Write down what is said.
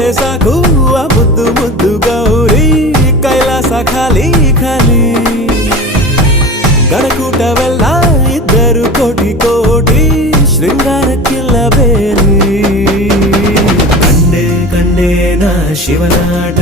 ಸಿಕ್ಕರೆ ಸಾಕು ಆ ಮುದ್ದು ಮುದ್ದು ಗೌರಿ ಕೈಲಾಸ ಖಾಲಿ ಖಾಲಿ ಗಣಕೂಟವೆಲ್ಲ ಇದ್ದರು ಕೋಟಿ ಕೋಟಿ ಶೃಂಗಾರಕ್ಕಿಲ್ಲ ಬೇಲಿ ಕಂಡೆ ಕಂಡೆ ನಾ ಶಿವನಾಟ